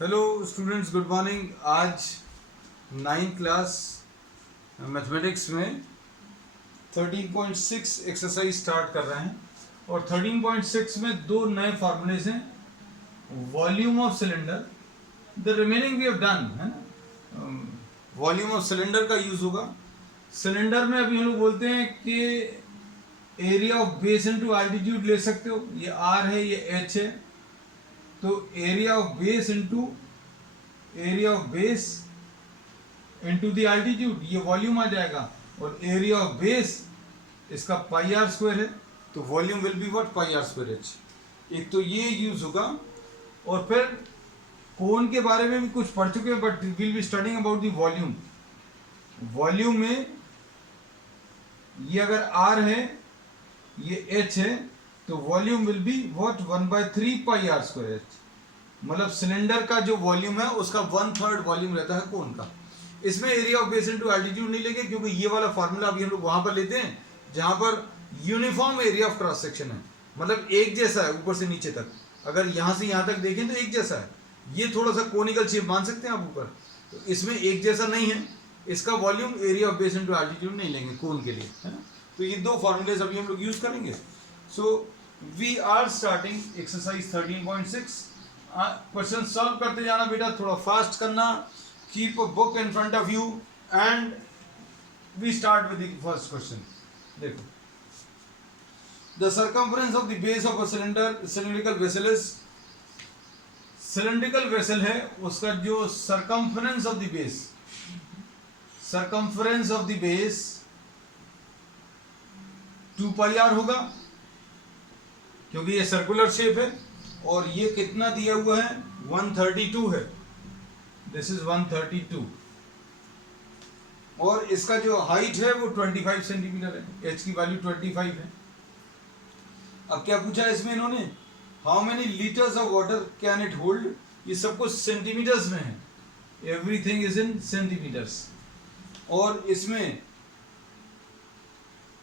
Hello students, good morning. आज 9th class mathematics में 13.6 exercise start कर रहे हैं और 13.6 में दो नए फार्मूलेज हैं। Volume of cylinder, the remaining we have done है ना। वॉल्यूम ऑफ सिलेंडर का यूज होगा। सिलेंडर में अभी हम लोग बोलते हैं कि area of base into altitude ले सकते हो। ये आर है, ये एच है, तो area of base into the altitude, ये वॉल्यूम आ जाएगा। और एरिया ऑफ बेस इसका पाई आर स्क्वायर है, तो volume will be what, pi are square h. एक तो ये यूज होगा। और फिर कोन के बारे में भी कुछ पढ़ चुके हैं, but will be studying about the volume. Volume में ये अगर आर है, ये एच है, तो volume will be what, 1/3 pi are square h. मतलब सिलेंडर का जो वॉल्यूम है उसका 1/3 वॉल्यूम रहता है कोन का। इसमें area of base into altitude नहीं लेंगे, क्योंकि ये वाला फार्मूला अभी हम लोग वहां पर लेते हैं जहां पर uniform area of cross section है, मतलब एक जैसा है ऊपर से नीचे तक। अगर यहां से यहां तक देखें तो एक जैसा है। ये थोड़ा सा कोनिकल शेप मान सकते हैं आप ऊपर, तो इसमें एक जैसा नहीं है। इसका volume area of base into altitude नहीं लेंगे कोन के लिए, है ना। तो ये दो फॉर्मूलेज अभी हम लोग यूज करेंगे। So we are starting exercise 13.6। Question solve करते जाना बेटा, थोड़ा फास्ट करना। Keep a book in front of you and we start with the first question. देखो, the circumference of the base of a cylindrical vessel is, cylindrical vessel है, उसका जो circumference of the base, circumference of the base 2 pi R होगा, क्योंकि ये circular shape है। और ये कितना दिया हुआ है, 132 है। This is 132। और इसका जो हाइट है वो 25 सेंटीमीटर है। एच की वैल्यू 25 है। अब क्या पूछा है इसमें इन्होंने, how many litres of water can it hold. ये सब कुछ सेंटीमीटर्स में है, एवरीथिंग इज इन सेंटीमीटर्स। और इसमें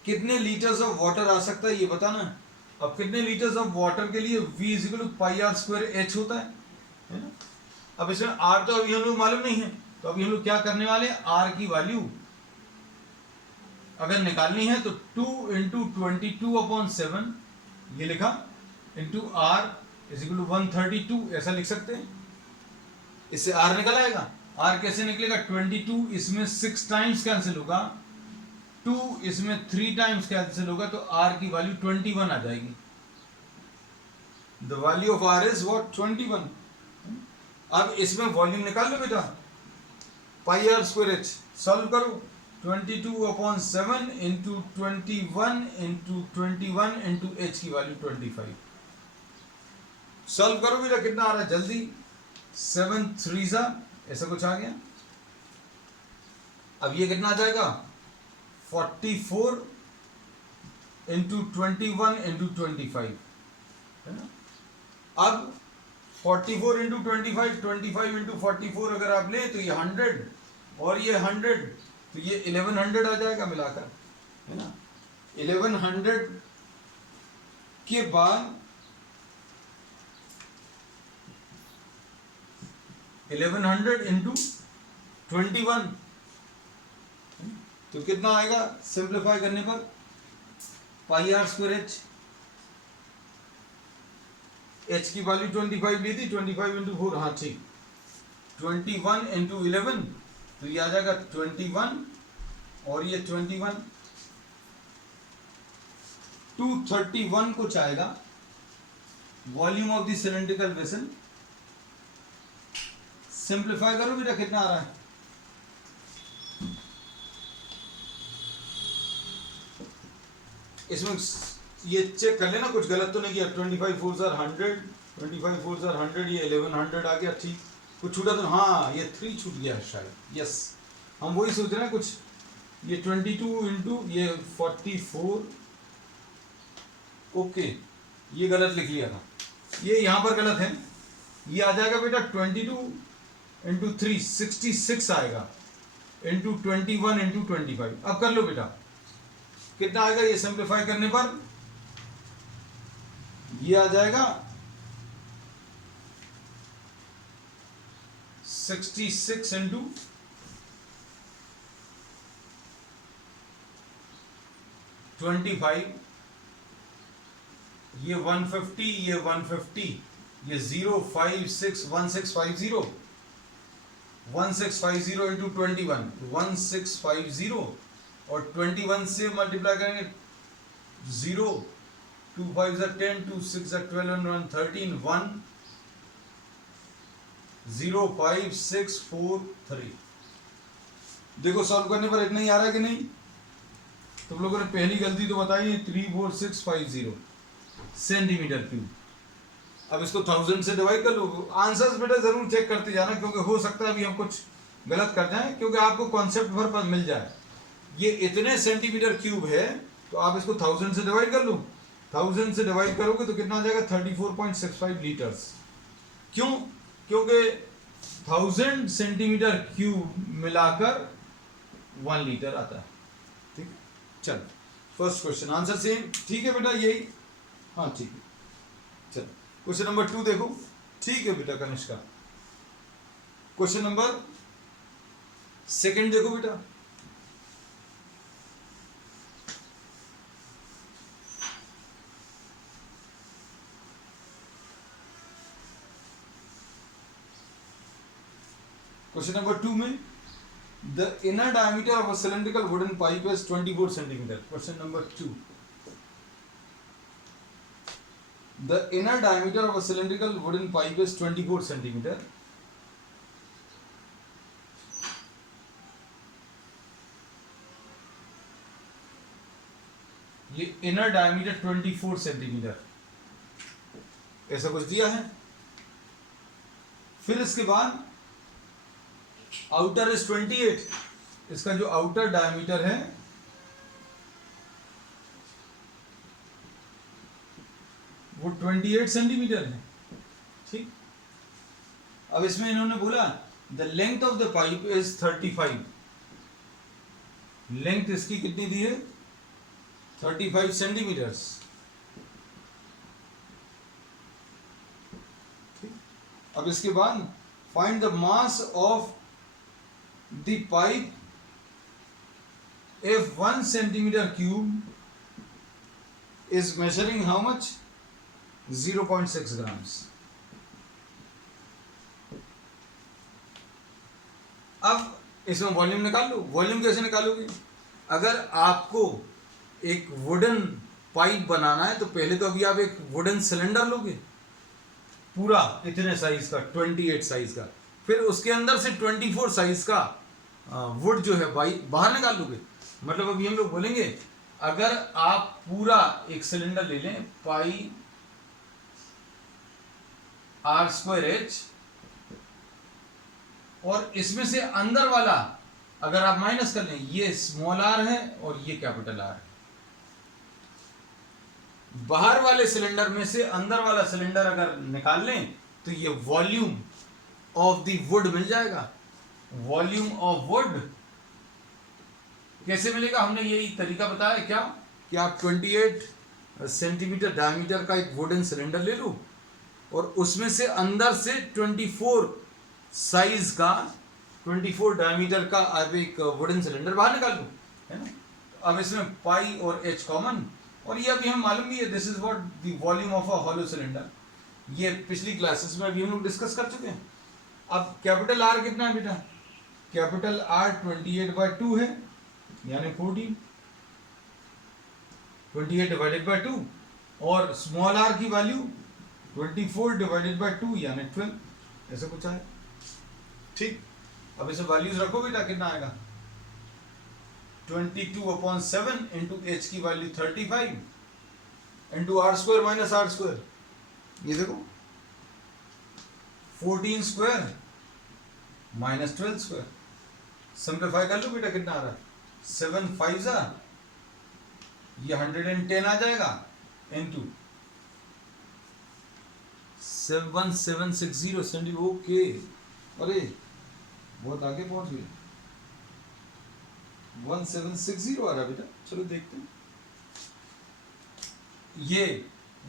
कितने लीटर्स ऑफ वाटर आ सकता है ये बताना। अब कितने लीटर्स ऑफ वाटर के लिए V equal to pi are square h होता है ना। अब इसमें R तो अभी हम लोग मालूम नहीं है, तो अभी हम लोग क्या करने वाले, R की वैल्यू अगर निकालनी है तो 2 इंटू 22/7 ये लिखा, into R is equal to 132, ऐसा लिख सकते हैं। इससे R निकल आएगा। R कैसे निकलेगा, 22 इसमें 6 टाइम्स कैंसिल होगा, 2 इसमें 3 टाइम्स कैंसिल होगा, तो R की वैल्यू 21 आ जाएगी। The value of R is what, 21। अब इसमें वॉल्यूम निकाल लो बेटा, पाई आर स्क्वायर एच। सॉल्व करो, 22/7 इंटू 21 इंटू 21 इंटू एच की वैल्यू 25। सॉल्व करो बेटा, कितना आ रहा है जल्दी, 7 3 ऐसा कुछ आ गया। अब ये कितना आ जाएगा, 44 इंटू 21 इंटू 25, है ना। अब 44 इंटू 25, 25 इंटू 44 अगर आप ले तो ये 100 और ये 100, तो ये 1100 आ जाएगा मिलाकर, है ना। 1100 के बाद 1100 इंटू 21, तो कितना आएगा सिंप्लीफाई करने पर, पाई आर स्क्वायर एच। एच की वैल्यू 25 ली थी, 25 इंटू 4, हाँ ठीक, 21 इंटू 11, तो ये आ जाएगा 21 और ये 21, 231 कुछ आएगा volume of the cylindrical vessel. Simplify करो बेटा, कितना आ रहा है, इसमें ये चेक कर लेना कुछ गलत तो नहीं किया। 25 4 100, 25 4 100, ये 1100 आ गया, ठीक। कुछ छूटा तो, हाँ ये 3 छूट गया शायद, यस। हम वही सोच रहे हैं कुछ, ये 22 इंटू ये 44, ओके ये गलत लिख लिया था, ये यहाँ पर गलत है। ये आ जाएगा बेटा 22 इंटू 3 66 आएगा, इंटू 21 इंटू 25। अब कर लो बेटा, कितना आएगा ये सिंप्लीफाई करने पर, ये आ जाएगा 66 इंटू 25, ये 150, ये 150, ये 0561650, 1650 इंटू 21, 1650 और 21 से मल्टीप्लाई करेंगे 0, 2 5 10, 2 6 12 and 1 13, 1 0 5 6 4 3। देखो सॉल्व करने पर इतना ही आ रहा है कि नहीं? तुम लोगों ने पहली गलती तो बताई 34650 सेंटीमीटर क्यूब। अब इसको 1000 से डिवाइड कर लो। आंसर्स बेटा जरूर चेक करते जाना, क्योंकि हो सकता है अभी हम कुछ गलत कर जाएं, क्योंकि आपको कॉन्सेप्ट भर पर मिल जाए। ये इतने सेंटीमीटर क्यूब है तो आप इसको 1000 से डिवाइड कर लो। 1000 से डिवाइड करोगे तो कितना आ जाएगा? 34.65 लीटर्स। क्यों? क्योंकि 1000 सेंटीमीटर क्यूब मिलाकर 1 लीटर आता है। ठीक है, चल फर्स्ट क्वेश्चन आंसर सेम। ठीक है बेटा, यही। हाँ ठीक है, चल क्वेश्चन नंबर 2 देखो। ठीक है बेटा कनिष्का, क्वेश्चन नंबर 2 देखो बेटा। क्वेश्चन नंबर 2 में the inner diameter of a cylindrical wooden pipe is 24 centimeter. Question number 2. The inner diameter of a cylindrical wooden pipe is 24 centimeter. ये inner diameter 24 सेंटीमीटर ऐसा कुछ दिया है। फिर इसके बाद आउटर इज 28, इसका जो आउटर डायमीटर है वो 28 सेंटीमीटर है। ठीक, अब इसमें इन्होंने बोला the length of the pipe is 35। Length इसकी कितनी दी है? 35 सेंटीमीटर्स। अब इसके बाद find the mass of the pipe if 1 centimeter cube is measuring how much? 0.6 grams. अब इसमें वॉल्यूम निकाल लो। वॉल्यूम कैसे निकालोगे? अगर आपको एक वुडन पाइप बनाना है तो पहले तो अभी आप एक वुडन सिलेंडर लोगे पूरा इतने साइज का, 28 साइज का, फिर उसके अंदर से 24 साइज का वुड जो है बाहर निकाल लोगे। मतलब अभी हम लोग बोलेंगे अगर आप पूरा एक सिलेंडर ले लें पाई r²h और इसमें से अंदर वाला अगर आप माइनस कर लें, ये स्मॉल r है और ये कैपिटल R है। बाहर वाले सिलेंडर में से अंदर वाला सिलेंडर अगर निकाल लें तो ये वॉल्यूम ऑफ द वुड मिल जाएगा। वॉल्यूम ऑफ वुड कैसे मिलेगा? हमने यही तरीका बताया क्या कि आप 28 सेंटीमीटर डायमीटर का एक वुडन सिलेंडर ले लो और उसमें से अंदर से 24 साइज का 24 डायमीटर का आप एक वुडन सिलेंडर बाहर निकाल लो, है ना। अब इसमें पाई और एच कॉमन, और ये अभी हम मालूम भी है this is what the volume of a hollow cylinder. ये पिछली क्लासेस में अभी हम लोग डिस्कस कर चुके हैं। अब कैपिटल आर कितना है बेटा? कैपिटल आर 28/2 है, यानी 14, 28 डिवाइडेड बाय 2, और स्मॉल आर की वैल्यू 24 डिवाइडेड बाय 2 यानी 12, ऐसा कुछ है। ठीक, अब इसे वैल्यूज रखो बेटा, कितना आएगा? 22/7 इंटू एच की value 35 into r² minus r², ये देखो 14² माइनस 12²। सिंप्लीफाई कर लो बेटा, कितना आ रहा है? 7 5 ये 110 आ जाएगा इंटू 1760 सेंटी। ओके, अरे बहुत आगे पहुंच गए। 1760 आ रहा बेटा, चलो देखते हैं। ये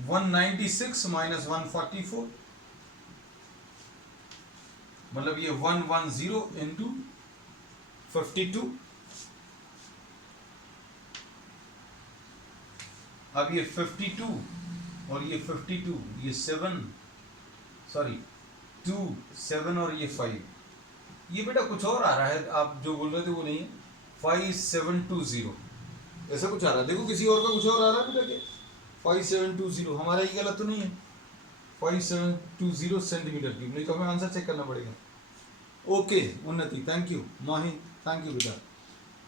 196 माइनस 144 मतलब ये 110 इंटू 52, अब ये 52 और ये 52, ये 7 सॉरी 2 7 और ये 5, ये बेटा कुछ और आ रहा है, आप जो बोल रहे थे वो नहीं है। 5720 ऐसा कुछ आ रहा है, देखो किसी और का कुछ और आ रहा है बेटा क्या? 5720 हमारा ही गलत तो नहीं है? 5720 सेंटीमीटर क्यूब, नहीं तो हमें आंसर चेक करना पड़ेगा। ओके उन्नति, thank you Mahi, thank you बेटा।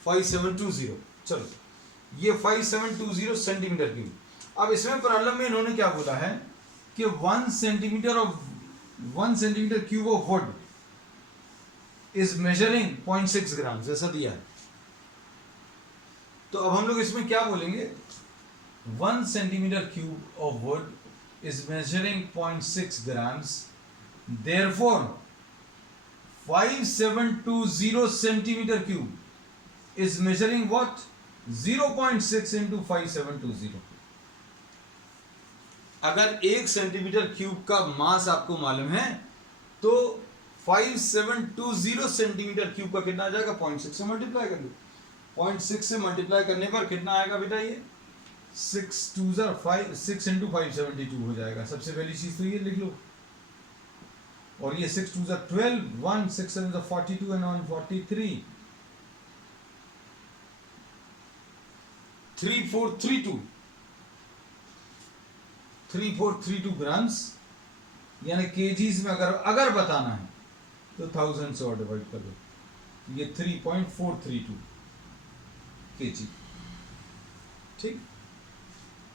5720, चलो ये 5720 सेंटीमीटर क्यूब। अब इसमें प्रॉब्लम में इन्होंने क्या बोला है कि 1 centimetre cube of would is measuring 0.6 ग्राम, ऐसा दिया है। तो अब हम लोग इसमें क्या बोलेंगे, 1 centimetre cube of would is measuring 0.6 grams, therefore 5720 centimeter cube is measuring what? 0.6 into 5720। अगर 1 सेंटीमीटर क्यूब का मास आपको मालूम है तो 5720 सेंटीमीटर क्यूब का कितना आ जाएगा? 0.6 से मल्टीप्लाई कर लो। 0.6 से मल्टीप्लाई करने पर कितना आएगा बेटा? ये 6 2 5, 6 इंटू 572 हो जाएगा। सबसे पहली चीज तो ये लिख लो, और ये 6 2 12, 1 6 7 42 and 1 43, 3432 ग्राम्स, यानी केजीज में अगर बताना है तो 1000 से और डिवाइड कर दो, ये 3.432 केजी। ठीक,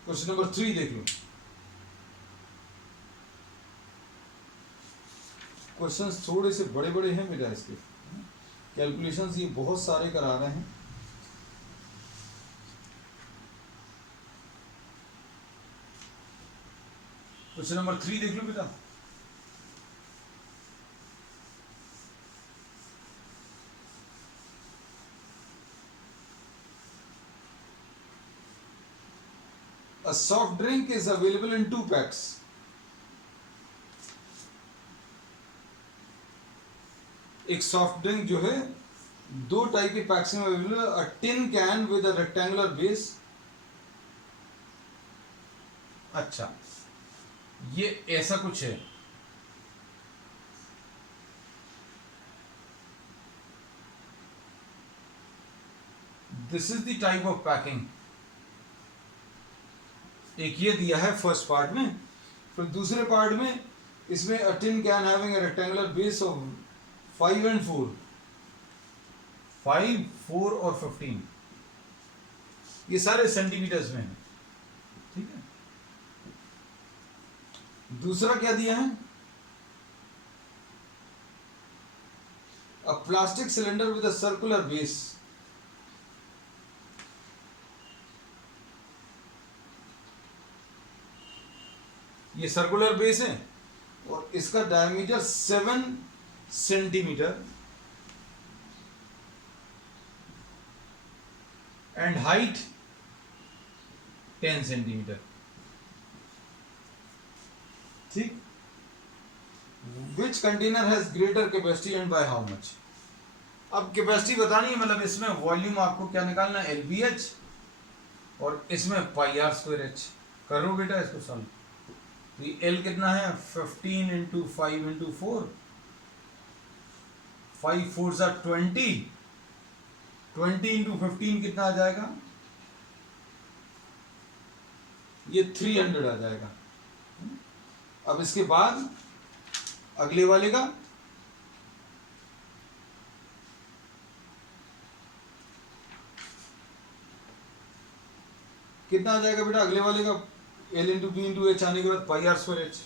क्वेश्चन नंबर 3 देख लो। क्वेश्चंस थोड़े से बड़े बड़े हैं बेटा, इसके कैलकुलेशंस ये बहुत सारे करा रहे हैं। क्वेश्चन नंबर 3 देख लो बेटा। A soft drink is available in 2 packs. एक सॉफ्ट ड्रिंक जो है 2 टाइप के पैक्स में अवेलेबल है। A tin can with a rectangular base. अच्छा, ये ऐसा कुछ है। This is the type of packing. एक ये दिया है फर्स्ट पार्ट में, फिर दूसरे पार्ट में इसमें a tin can having a rectangular base of 5 and 4, 5 4 और 15, ये सारे सेंटीमीटर्स में है। ठीक है, दूसरा क्या दिया है? A plastic cylinder with a circular base. ये सर्कुलर बेस है और इसका diameter 7 centimetre and height 10 centimetre. ठीक, which container has greater capacity and by how much. अब कैपेसिटी बतानी है, मतलब इसमें वॉल्यूम आपको क्या निकालना है? LBH, और इसमें पाई आर स्क्वायर एच। करो बेटा इसको सॉल्व। एल कितना है? 15 इंटू 5 इंटू 4, 5 4 20, 20 इंटू 15 कितना आ जाएगा? ये 300 आ जाएगा। अब इसके बाद अगले वाले का कितना आ जाएगा बेटा? अगले वाले का L into b into h आने के बाद पाई आर स्क्वायर एच।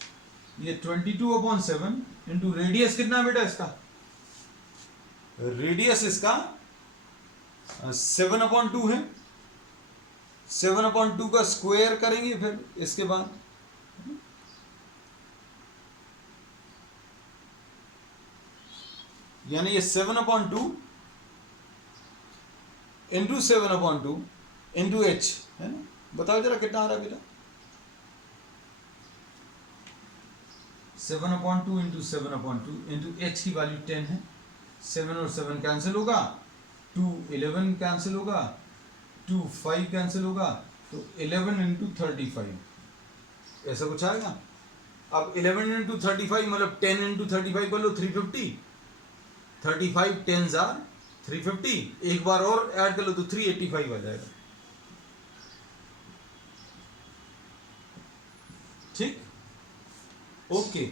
ये 22/7 इंटू रेडियस कितना है बेटा इसका? रेडियस इसका 7/2 है। 7/2 का स्क्वायर करेंगे फिर इसके बाद, यानी ये 7/2 इंटू 7/2 इंटू एच है ना। बताओ जरा कितना आ रहा है बेटा? 7/2 इंटू 7/2 इंटू एच की वैल्यू 10 है, 7 और 7 कैंसिल होगा, 2 11 कैंसिल होगा, 2 5 कैंसिल होगा, तो 11 इंटू 35 ऐसा कुछ आएगा। अब 11 इंटू 35 मतलब 10 इंटू 35 कर लो 350, 35 10s आर 350, एक बार और ऐड कर लो तो 385 आ जाएगा। ठीक, ओके।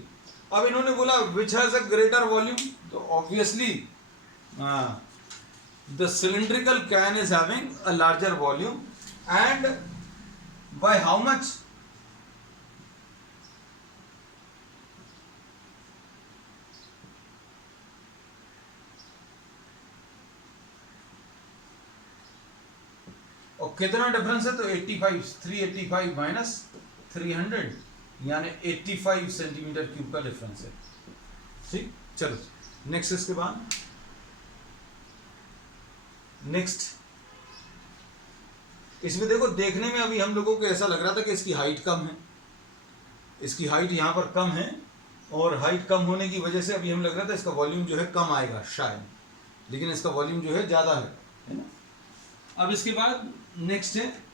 अब इन्होंने बोला which has a greater volume, तो obviously the cylindrical can is having a larger volume and by how much, और कितना डिफरेंस है, तो 85, 385 माइनस 300 यानी 85 सेंटीमीटर क्यूब का डिफरेंस है। ठीक, चलो नेक्स्ट, इसके बाद नेक्स्ट इसमें देखो, देखने में अभी हम लोगों को ऐसा लग रहा था कि इसकी हाइट कम है, इसकी हाइट यहाँ पर कम है, और हाइट कम होने की वजह से अभी हम लग रहा था इसका वॉल्यूम जो है कम आएगा शायद, लेकिन इसका वॉल्यूम जो है ज़्यादा है ना। अब इसके बाद नेक्स्ट है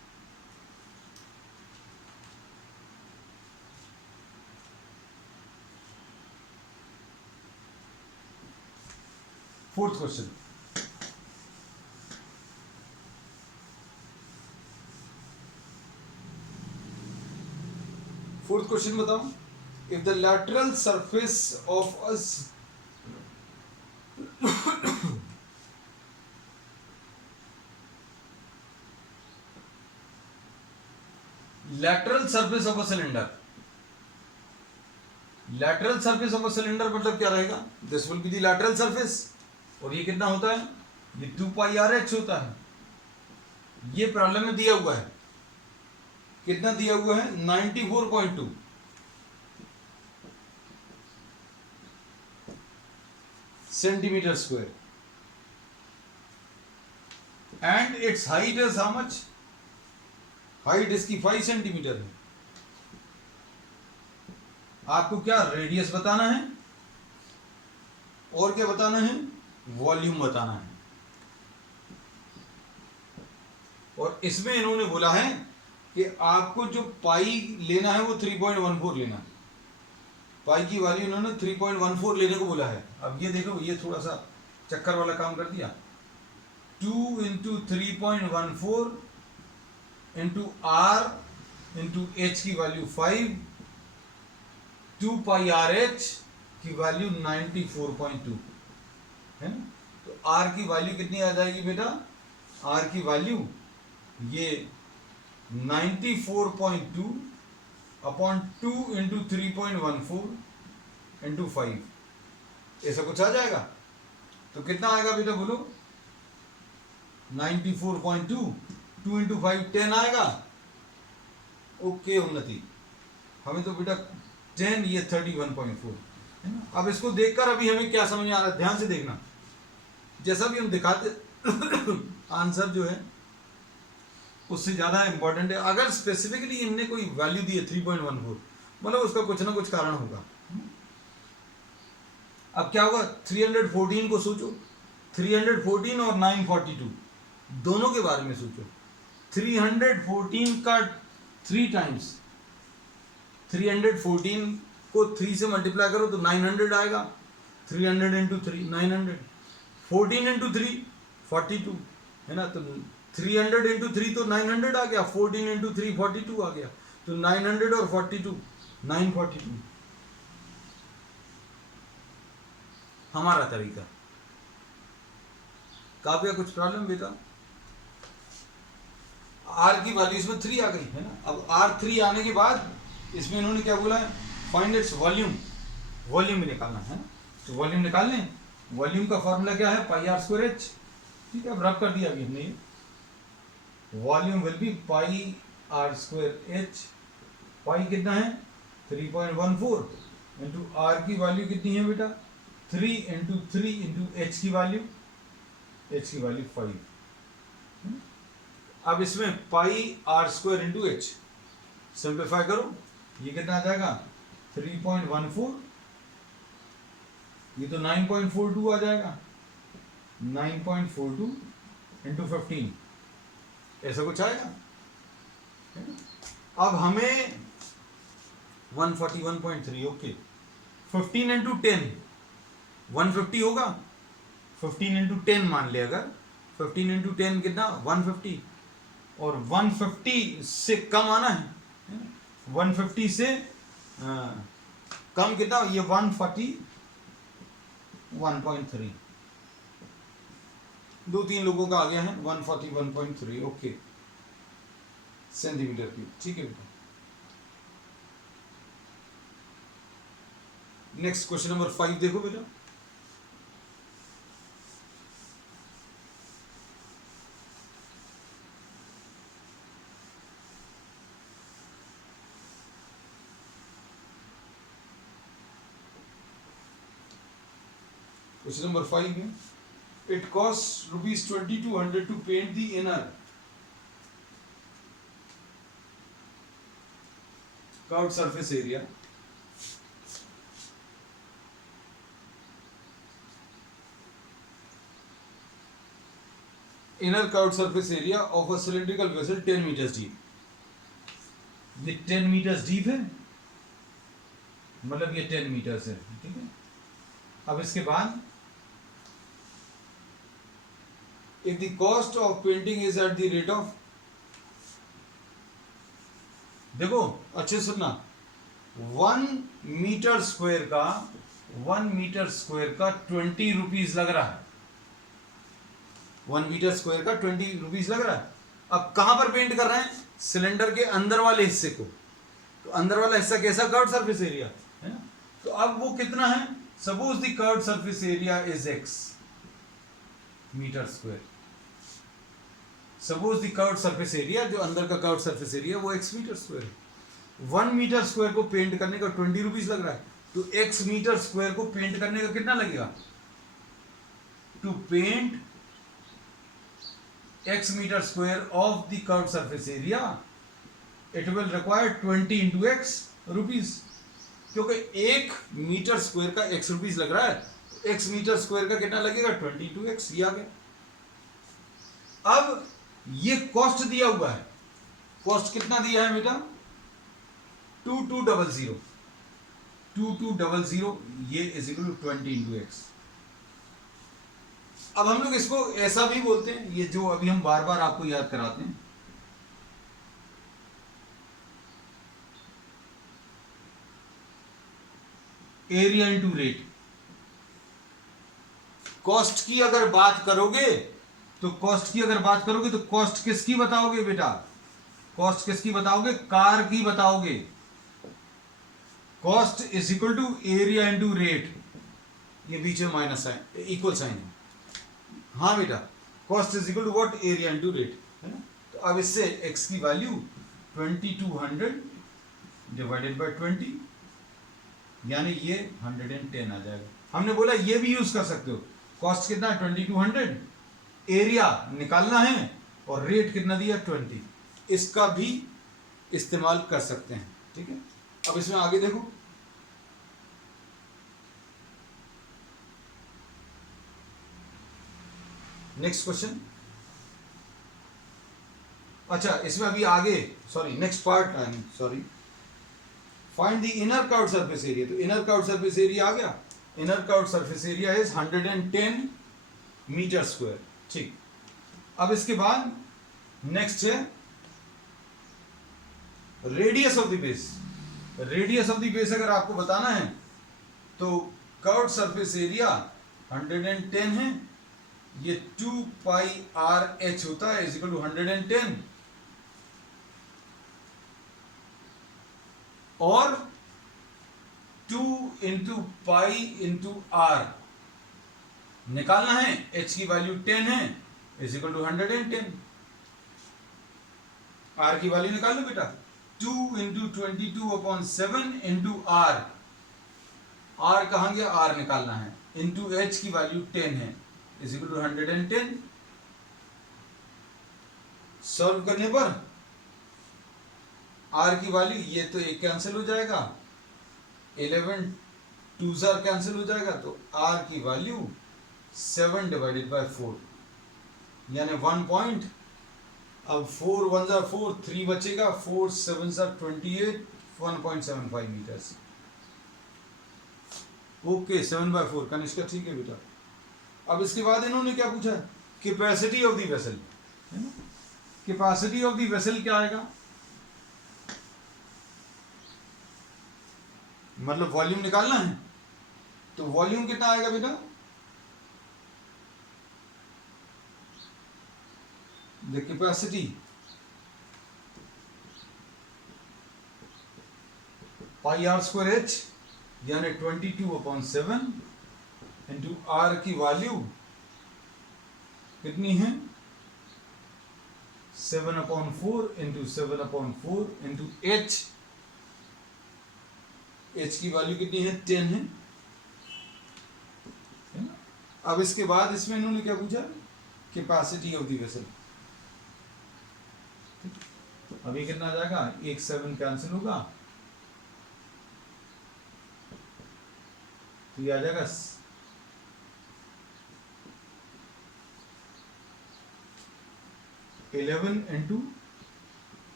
फोर्थ क्वेश्चन। फोर्थ क्वेश्चन बताओ, if the lateral surface of us lateral surface of a cylinder, lateral surface of a cylinder मतलब क्या रहेगा, this will be the lateral surface, और ये कितना होता है, ये 2 pi r h होता है। ये प्रॉब्लम में दिया हुआ है, कितना दिया हुआ है, 94.2 centimetre square, and it's height is how much, height इसकी 5 सेंटीमीटर है। आपको क्या रेडियस बताना है और क्या बताना है, वॉल्यूम बताना है। और इसमें इन्होंने बोला है कि आपको जो पाई लेना है वो 3.14 लेना है, पाई की वैल्यू इन्होंने 3.14 लेने को बोला है। अब ये देखो, ये थोड़ा सा चक्कर वाला काम कर दिया, 2 into 3.14 into r into H की वैल्यू 5, 2 पाई आर एच की वैल्यू 94.2 है ना। तो आर की वैल्यू कितनी आ जाएगी बेटा, आर की वैल्यू ये 94.2 अपॉन 2 इंटू 3.14 इंटू 5, ऐसा कुछ आ जाएगा। तो कितना आएगा बेटा बोलो, 94.2, 2 इंटू 5 10 आएगा। ओके उन्नति, हमें तो बेटा 10, ये 31.4 है ना। अब इसको देखकर अभी हमें क्या समझ में आ रहा है, ध्यान से देखना, जैसा भी हम दिखाते आंसर जो है उससे ज़्यादा इंपॉर्टेंट है। अगर स्पेसिफिकली इनने कोई वैल्यू दी है 3.14, मतलब उसका कुछ ना कुछ कारण होगा। अब क्या होगा, 314 को सोचो, 314 और 942 दोनों के बारे में सोचो। 314 का 3 टाइम्स, 314 को 3 से मल्टीप्लाई करो तो 900 आएगा, 300 इंटू 3 900, 14 इंटू 3 42 है ना। तो 300 इंटू 3 तो 900 आ गया, 14 इंटू 3 42 आ गया, तो 900 और 42 942 हमारा तरीका। काफी कुछ प्रॉब्लम बेटा, आर की वैल्यू इसमें 3 आ गई है ना। अब आर 3 आने के बाद इसमें इन्होंने क्या बोला है, फाइंड इट्स वॉल्यूम, वॉल्यूम भी निकालना है ना। तो वॉल्यूम निकाल लें, वॉल्यूम का फॉर्मूला क्या है, पाई आर स्क्वायर एच। ठीक है, अब रब कर दिया अभी हमने, volume will be pi are square H. Pi कितना है 3.14 इंटू आर की वैल्यू कितनी है बेटा 3 इंटू 3 इंटू एच की वैल्यू 5। अब इसमें pi are square into H simplify करो, ये कितना आ जाएगा 3.14 ये तो 9.42 आ जाएगा, 9.42 इंटू 15, ऐसा कुछ आएगा। अब हमें 141.3, ओके, 15 इंटू 10 150 होगा, 15 इंटू 10 मान ले, अगर 15 इंटू 10 कितना 150, और 150 से कम आना है, 150 से कम कितना, ये 141.3, 2-3 लोगों का आ गया है 141.3, ओके, सेंटीमीटर क्यूब, ठीक है बेटा। नेक्स्ट क्वेश्चन नंबर 5 देखो बेटा। क्वेश्चन नंबर 5 में, it cost ₹2200 to paint the inner curved surface area inner curved surface area of a cylindrical vessel 10 meters deep. ये 10 meters deep है, मतलब ये 10 meters है, ठीक है। अब इसके बाद if the cost of painting is at the rate of, देखो अच्छे सुनना, 1 मीटर स्क्वायर का 20 रुपीज लग रहा है, 1 मीटर स्क्वायर का 20 रुपीज लग रहा है। अब कहां पर पेंट कर रहे हैं, सिलेंडर के अंदर वाले हिस्से को, तो अंदर वाला हिस्सा कैसा, कर्व्ड सरफेस एरिया है ना, तो अब वो कितना है, suppose the curved surface area is x metre square, suppose the curved surface area, जो अंदर का कर्व्ड सरफेस एरिया वो x मीटर स्क्वायर है। 1 मीटर स्क्वायर को पेंट करने का 20 रुपीज लग रहा है, तो x मीटर स्क्वायर को पेंट करने का कितना लगेगा, to paint x meter square of the curved surface area it will require 20 into x rupees, क्योंकि 1 मीटर स्क्वायर का x रुपीज लग रहा है, x मीटर स्क्वायर का कितना लगेगा 20 into x, ये आ गया। अब ये कॉस्ट दिया हुआ है, कॉस्ट कितना दिया है बेटा 2200 ये is equal to 20 into x। अब हम लोग इसको ऐसा भी बोलते हैं, ये जो अभी हम बार बार आपको याद कराते हैं, एरिया इनटू रेट। कॉस्ट की अगर बात करोगे तो कॉस्ट किसकी बताओगे बेटा, कॉस्ट किसकी बताओगे, कार की बताओगे। Cost is equal to area into rate, ये बीच में माइनस है, इक्वल साइन है, हाँ बेटा, cost is equal to what, area into rate, है ना। तो अब इससे x की वैल्यू 2200 डिवाइडेड बाय 20, यानी ये 110 आ जाएगा। हमने बोला ये भी यूज कर सकते हो, कॉस्ट कितना 2200, एरिया निकालना है और रेट कितना दिया 20, इसका भी इस्तेमाल कर सकते हैं, ठीक है। अब इसमें आगे देखो, नेक्स्ट क्वेश्चन, अच्छा इसमें अभी आगे, sorry next part, find the inner curved surface area. तो इनर कर्व्ड सरफेस एरिया आ गया, inner curved surface area is 110 metre square, ठीक। अब इसके बाद नेक्स्ट है radius of the base. Radius of the base अगर आपको बताना है तो कर्व्ड सरफेस एरिया 110 है, ये 2 पाई आर एच होता है इज इक्वल टू 110, और 2 इंटू पाई इंटू आर निकालना है, h की वैल्यू 10 है इज इक्वल टू 110, r की वैल्यू निकाल लो बेटा, 2 इंटू 22/7 इंटू r, r कहां गया, r निकालना है, इंटू h की वैल्यू 10 है इज इक्वल टू 110। सॉल्व करने पर r की वैल्यू, ये तो एक कैंसिल हो जाएगा, 11 2 जार कैंसिल हो जाएगा, तो r की वैल्यू 7 डिवाइडेड बाय 4 यानी 1 पॉइंट, अब 4 1 जार 4, 3 बचेगा, 4 7 जार 28, 1.75 मीटर्स। ओके 7/4 कनिष्का ठीक है बेटा। अब इसके बाद इन्होंने क्या पूछा, कैपेसिटी ऑफ द वेसल, है ना। कैपेसिटी ऑफ द वेसल क्या आएगा, मतलब वॉल्यूम निकालना है, तो वॉल्यूम कितना आएगा बेटा, the capacity pi are square h यानी 22/7 इंटू आर की वैल्यू कितनी है 7/4 इंटू 7/4 इंटू एच, एच की वैल्यू कितनी है 10 है ना। अब इसके बाद इसमें इन्होंने क्या पूछा, कैपेसिटी ऑफ द वेसल। अभी कितना आ जाएगा, 1 7 कैंसिल होगा, तो ये आ जाएगा 11 into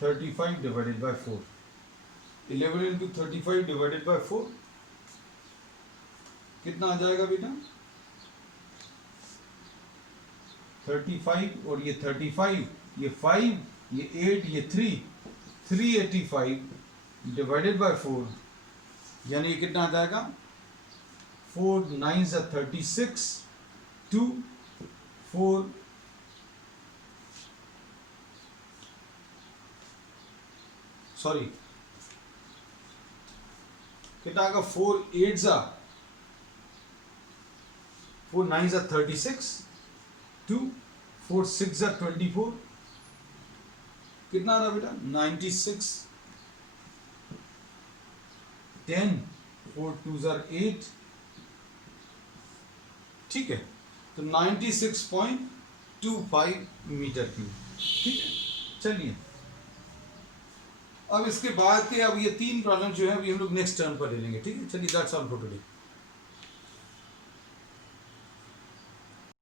35 divided by 4, 11 into 35 divided by 4 कितना आ जाएगा बेटा, 35 और ये 35, ये 5, ये 8, ये 3, 385 डिवाइडेड बाय 4 यानी ये कितना आ जाएगा, 4 9 36, 2 4 सॉरी कितना आएगा, 4 8 4 9 36, 2 4 6 24 कितना आ रहा बेटा 96, 10 4 2 8, ठीक है, तो 96.25 मीटर क्यूब, ठीक है। चलिए अब इसके बाद के, अब ये 3 प्रॉब्लम जो है अभी हम लोग नेक्स्ट टर्म पर ले लेंगे, ठीक है। चलिए दैट्स ऑल फॉर टुडे।